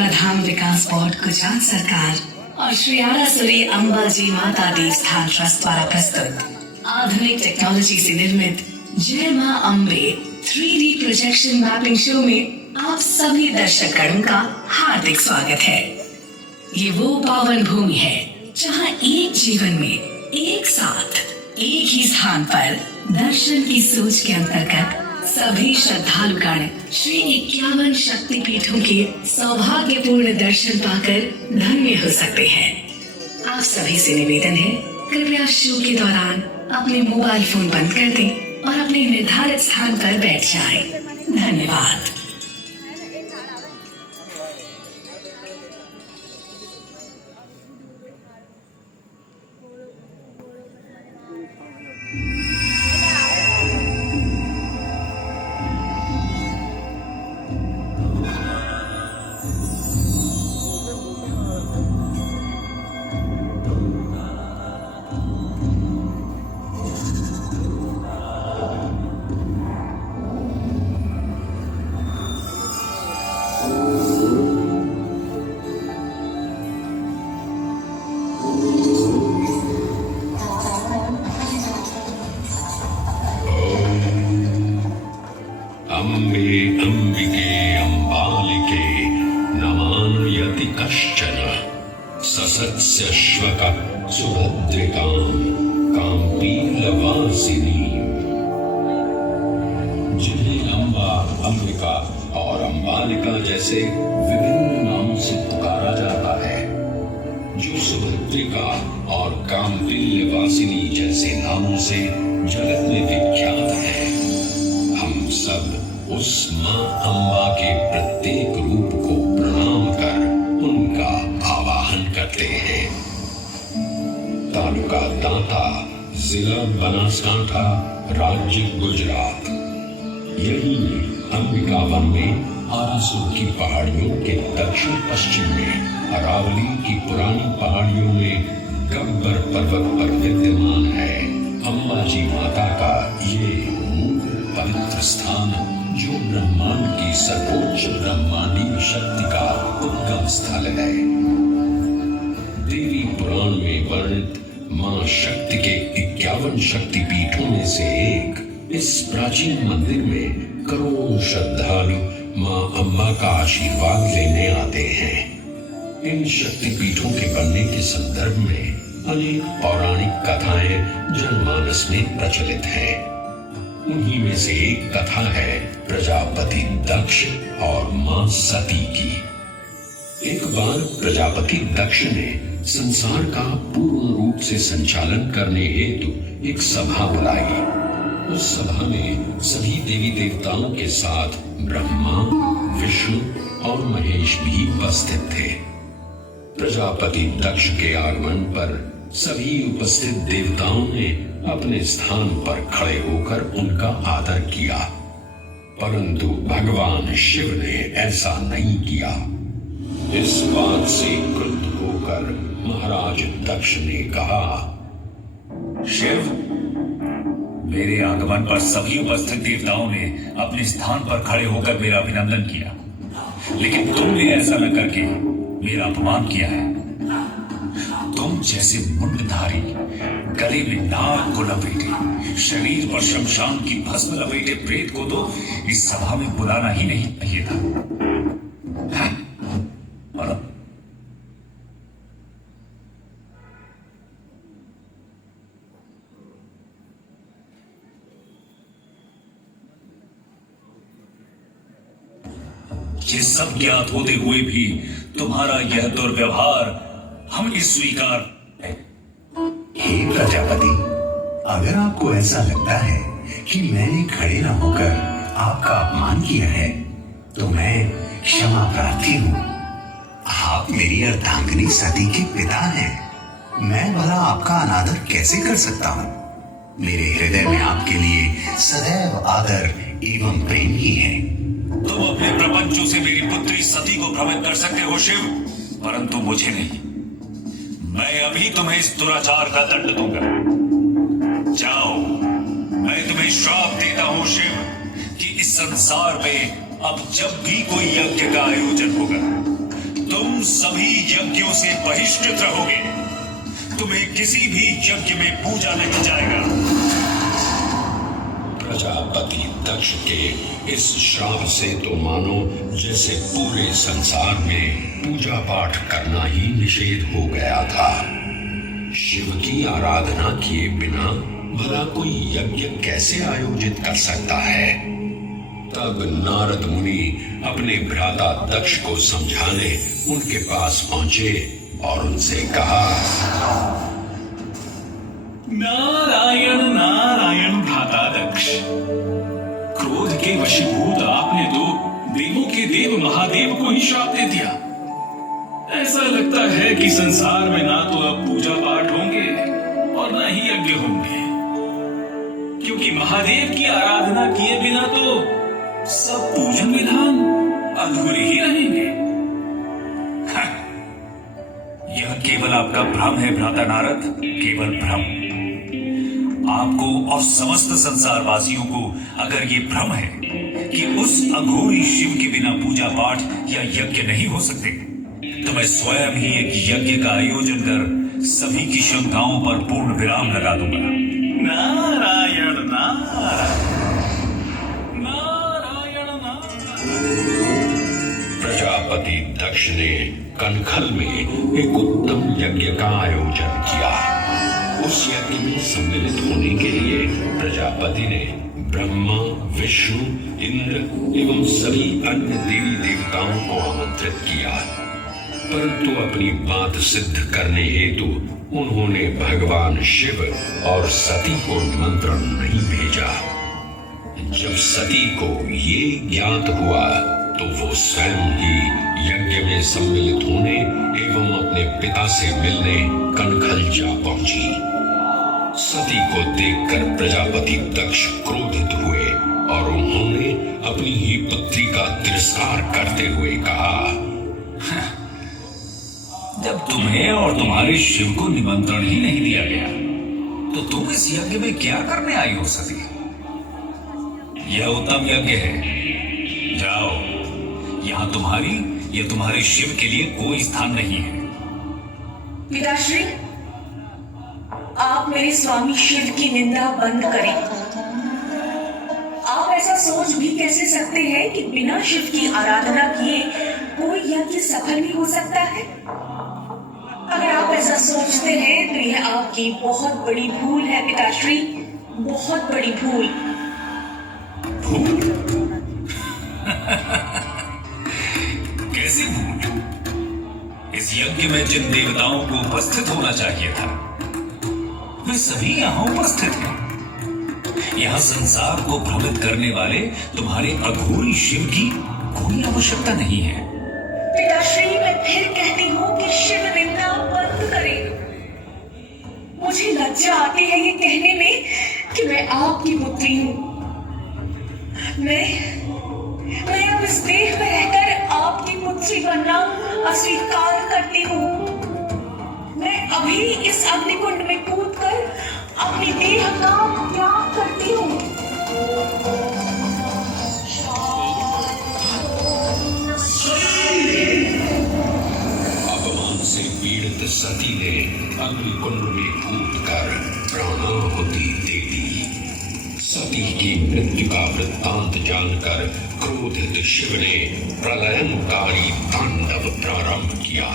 अम्बिका धाम विकास board Gujarat सरकार और श्री आरासुरी अंबाजी माता देवस्थान ट्रस्ट द्वारा प्रस्तुत आधुनिक टेक्नोलॉजी से निर्मित जय मां Ambe 3D projection mapping show में आप सभी दर्शकगणों का हार्दिक स्वागत है। ये वो पावन भूमि है जहां एक जीवन में एक साथ एक ही स्थान पर दर्शन की सोच के अंतर्गत सभी श्रद्धालुगण श्री 51 शक्तिपीठों के सौभाग्यपूर्ण दर्शन पाकर धन्य हो सकते हैं। आप सभी से निवेदन है, कृपया शो के दौरान अपने मोबाइल फोन बंद कर दें और अपने निर्धारित स्थान पर बैठ जाएं। धन्यवाद। जिन्हें अम्बा, अंबिका और अंबालिका जैसे विभिन्न नामों से पुकारा जाता है, जो सुभद्रिका और कामपिल्य वासिनी जैसे नामों से जगत में विख्यात है। हम सब उस मां अम्बा के प्रत्येक रूप को प्रणाम कर उनका आवाहन करते हैं। तालुका दांता, जिला बनासकांठा, राज्य गुजरात। यही अंबिका वन में आरासुर की पहाड़ियों के दक्षिण पश्चिम में अरावली की पुरानी पहाड़ियों में गब्बर पर्वत पर विद्यमान है अंबाजी माता का ये मूल पवित्र स्थान, जो ब्रह्मांड की सर्वोच्च ब्रह्मांडीय शक्ति का उद्गम स्थल है। देवी पुराण में वर्णित मां शक्ति के 51 शक्तिपीठों में से एक इस प्राचीन मंदिर में करोड़ों श्रद्धालु मां अम्बा का आशीर्वाद लेने आते हैं। इन शक्तिपीठों के बनने के संदर्भ में अनेक पौराणिक कथाएं जनमानस में प्रचलित हैं। उन्हीं में से एक कथा है प्रजापति दक्ष और मां सती की। एक बार प्रजापति दक्ष ने संसार का पूर्ण रूप से संचालन करने हेतु एक सभा बुलाई। उस सभा में सभी देवी देवताओं के साथ ब्रह्मा, विष्णु और महेश भी उपस्थित थे। प्रजापति दक्ष के आगमन पर सभी उपस्थित देवताओं ने अपने स्थान पर खड़े होकर उनका आदर किया, परंतु भगवान शिव ने ऐसा नहीं किया। इस बात से क्रुद्ध होकर महाराज दक्ष ने कहा, शिव, मेरे आगमन पर सभी उपस्थित देवताओं ने अपने स्थान पर खड़े होकर मेरा अभिनंदन किया, लेकिन तुमने ऐसा न करके मेरा अपमान किया है। तुम जैसे मुंडधारी, गले में नाग को लपेटे, शरीर पर शमशान की भस्म लपेटे प्रेत को तो इस सभा में बुलाना ही नहीं चाहिए था। और ये सब ज्ञात होते हुए भी तुम्हारा यह दुर्व्यवहार हम स्वीकार। हे प्रजापति, अगर आपको ऐसा लगता है कि मैंने खड़े न होकर आपका अपमान किया है, तो मैं क्षमा प्रार्थी हूँ। आप मेरी अर्धांगिनी सती के पिता हैं। मैं भला आपका अनादर कैसे कर सकता हूँ? मेरे हृदय में आपके लिए सदैव आदर एवं प्रेम ही है। तुम अपने प्रपंचों से मेरी पुत्री सती को भ्रमित कर सकते हो शिव, परंतु मुझे नहीं। मैं अभी तुम्हें इस दुराचार का दंड दूंगा। जाओ, मैं तुम्हें श्राप देता हूं शिव कि इस संसार में अब जब भी कोई यज्ञ का आयोजन होगा यज्ञों से बहिष्कृत रहोगे। तुम्हें किसी भी यज्ञ में पूजा नहीं जाएगा। प्रजापति दक्ष के इस श्राप से तो मानो जैसे पूरे संसार में पूजा पाठ करना ही निषेध हो गया था। शिव की आराधना किए बिना भला कोई यज्ञ कैसे आयोजित कर सकता है। तब नारद मुनि अपने भ्राता दक्ष को समझाने उनके पास पहुंचे और उनसे कहा, नारायण नारायण भ्राता दक्ष, क्रोध के वशीभूत आपने तो देवों के देव महादेव को ही श्राप दे दिया। ऐसा लगता है कि संसार में ना तो अब पूजा पाठ होंगे और ना ही यज्ञ होंगे, क्योंकि महादेव की आराधना किए बिना तो सब पूजन विधान अधूरे ही रहेंगे। यह केवल आपका भ्रम है भ्राता नारद, केवल भ्रम। आपको और समस्त संसारवासियों को अगर ये भ्रम है कि उस अघोरी शिव के बिना पूजा पाठ या यज्ञ नहीं हो सकते, तो मैं स्वयं ही एक यज्ञ का आयोजन कर सभी की शंकाओं पर पूर्ण विराम लगा दूंगा। नारायण नारायण नारायण नारायण। प्रजापति दक्ष ने कनखल में एक उत्तम यज्ञ का आयोजन किया। उस यज्ञ में सम्मिलित होने के लिए प्रजापति ने ब्रह्मा, विष्णु, इंद्र एवं सभी अन्य देवी देवताओं को आमंत्रित किया, परंतु अपनी बात सिद्ध करने हेतु उन्होंने भगवान शिव और सती को निमंत्रण नहीं भेजा। जब सती को ये ज्ञात हुआ तो वो स्वयं ही यज्ञ में सम्मिलित होने एवं अपने पिता से मिलने कनखल जा पहुंची। सती को देखकर प्रजापति दक्ष क्रोधित हुए और उन्होंने अपनी ही पुत्री का तिरस्कार करते हुए कहा, जब तुम्हें और तुम्हारे शिव को निमंत्रण ही नहीं दिया गया तो तुम इस यज्ञ में क्या करने आई हो सती? यह उत्तम यज्ञ है, जाओ। यहाँ तुम्हारी या तुम्हारे शिव के लिए कोई स्थान नहीं है। पिताश्री, आप मेरे स्वामी शिव की निंदा बंद करें। आप ऐसा सोच भी कैसे सकते हैं कि बिना शिव की आराधना किए कोई यज्ञ सफल भी हो सकता है? अगर आप ऐसा सोचते हैं तो यह आपकी बहुत बड़ी भूल है पिताश्री, बहुत बड़ी भूल। कैसी भूल? इस यज्ञ में जिन देवताओं को उपस्थित होना चाहिए था वे सभी यहाँ उपस्थित हैं। यहाँ संसार को भ्रमित करने वाले तुम्हारे अघोरी शिव की कोई आवश्यकता नहीं है। पिताश्री, मैं फिर कहती हूँ कि शिव निंदा बंद करें। मुझे लज्जा आती है ये कहने में कि मैं आपकी पुत्री हूँ। मैं अब इस देह में रहकर आपकी पुत्री बनना अस्वीकार करती हूँ। मैं अभी इस अग्निकुंड में कूदकर अपनी देह का त्याग करती हूँ। अपमान से पीड़ित सती ने अग्निकुंड में कूदकर प्राणाहुति दे दी। सती की मृत्यु का वृत्तांत जानकर क्रोधित शिव ने प्रलयंकारी तांडव प्रारंभ किया।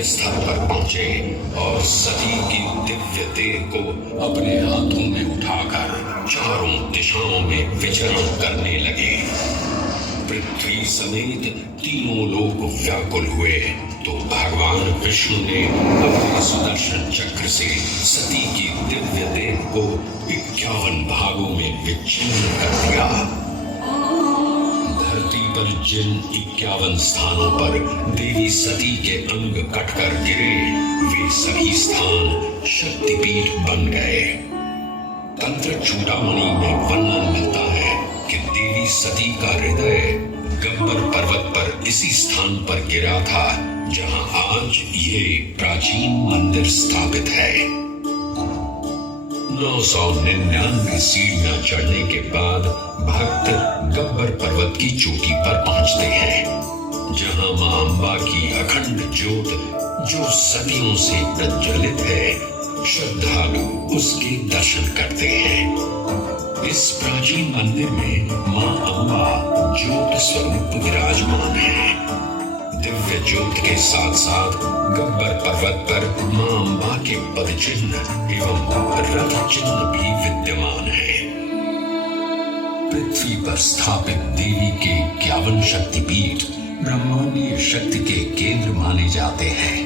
स्थल पर पहुंचे और सती की दिव्य देह को अपने हाथों में उठाकर चारों दिशाओं में विचरण करने लगे। पृथ्वी समेत तीनों लोग व्याकुल हुए तो भगवान विष्णु ने अपने सुदर्शन चक्र से सती की दिव्य देह को 51 भागों में विच्छिन्न कर दिया। धरती पर जिन 51 स्थानों पर देवी सती के अंग कटकर गिरे, वे सभी स्थान शक्तिपीठ बन गए। तंत्र चूड़ामणि में वर्णन मिलता है कि देवी सती का हृदय गब्बर पर्वत पर इसी स्थान पर गिरा था जहां आज ये प्राचीन मंदिर स्थापित है। 999 सीढ़ियां चढ़ने के बाद भक्त गब्बर पर्वत की चोटी पर पहुंचते हैं, जहां मां अंबा की अखंड ज्योत जो सदियों से प्रज्वलित है, श्रद्धालु उसके दर्शन करते हैं। इस प्राचीन मंदिर में मां अंबा ज्योत स्वरूप विराजमान है। दिव्य ज्योत के साथ साथ गब्बर पर्वत पर मां अंबा के पद चिन्ह एवं रथ चिन्ह भी विद्यमान है। पृथ्वी पर स्थापित देवी के 51 शक्तिपीठ ब्रह्मांडीय शक्ति के केंद्र माने जाते हैं।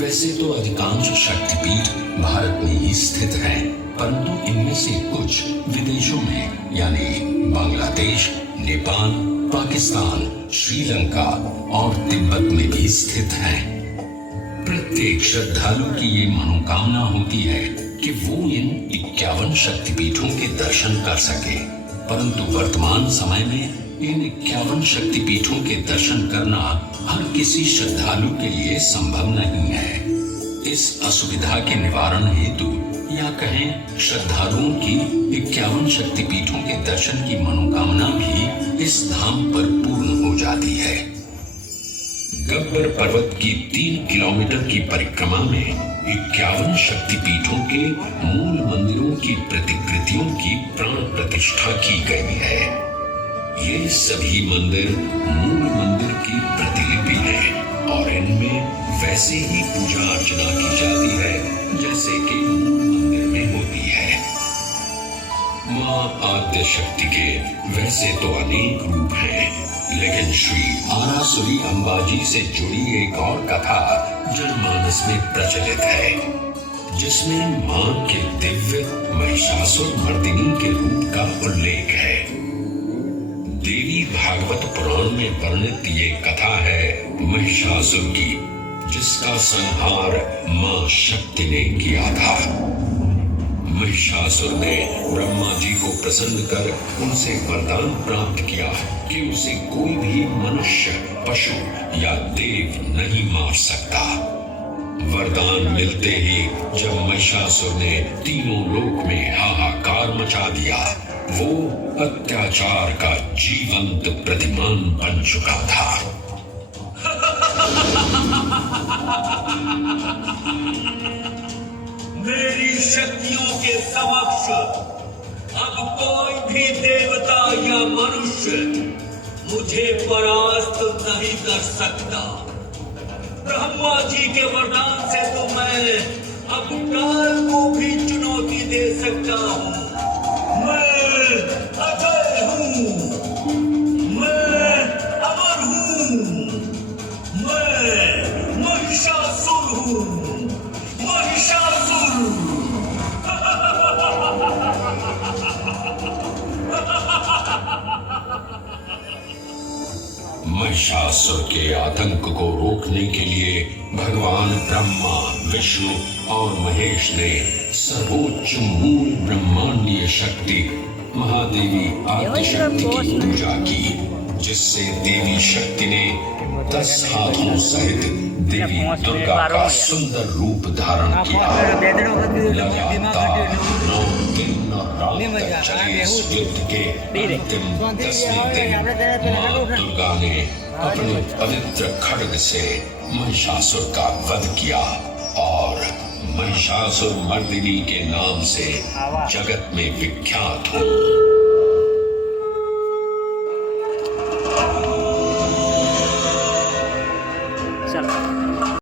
वैसे तो अधिकांश शक्तिपीठ भारत में ही स्थित हैं, परंतु इनमें से कुछ विदेशों में यानी बांग्लादेश, नेपाल, पाकिस्तान, श्रीलंका और तिब्बत में भी स्थित हैं। प्रत्येक श्रद्धालु की ये मनोकामना होती है कि वो इन 51 शक्तिपीठों के दर्शन कर सके, परंतु वर्तमान समय में इन 51 शक्तिपीठों के दर्शन करना हर किसी श्रद्धालु के लिए संभव नहीं है। इस असुविधा के निवारण हेतु या कहें श्रद्धालुओं की 51 शक्तिपीठों के दर्शन की मनोकामना भी इस धाम पर पूर्ण हो जाती है। गब्बर पर्वत की 3 किलोमीटर की परिक्रमा में 51 शक्तिपीठों के मूल मंदिरों की प्रतिकृतियों की प्राण प्रतिष्ठा की गई है। ये सभी मंदिर मूल मंदिर की प्रतिलिपि है और इनमें वैसे ही पूजा अर्चना की जाती है जैसे कि मूल मंदिर में होती है। मां आद्य शक्ति के वैसे तो अनेक रूप हैं, लेकिन श्री आरासुरी अंबाजी से जुड़ी एक और कथा जनमानस में प्रचलित है, जिसमें मां के दिव्य महिषासुर मर्दिनी के रूप का उल्लेख है। देवी भागवत पुराण में वर्णित ये कथा है महिषासुर की, जिसका संहार मां शक्ति ने किया था। महिषासुर ने ब्रह्मा जी को प्रसन्न कर उनसे वरदान प्राप्त किया कि उसे कोई भी मनुष्य, पशु या देव नहीं मार सकता। वरदान मिलते ही जब महिषासुर ने तीनों लोक में हाहाकार मचा दिया, वो अत्याचार का जीवंत प्रतिमान बन चुका था। मेरी शक्तियों के समक्ष अब कोई भी देवता या मनुष्य मुझे परास्त नहीं कर सकता। ब्रह्मा जी के वरदान से तो मैं अब काल को भी चुनौती दे सकता हूँ। मैं अजय हूँ, मैं अमर हूँ, मैं महिषासुर हूँ, महिषासुर। महिषासुर के आतंक को रोकने के लिए भगवान ब्रह्मा, विष्णु और महेश ने सर्वोच्च मूल ब्रह्मांडीय शक्ति महादेवी आदिशक्ति की पूजा की, जिससे देवी शक्ति ने 10 हाथों सहित देवी दुर्गा का सुंदर रूप धारण किया। लगातार 9 दिन और रात तक चले इस युद्ध के अंतिम 10वें दिन मां दुर्गा ने अपने पवित्र खड्ग से महिषासुर का वध किया और महिषासुर मर्दिनी के नाम से जगत में विख्यात हुई।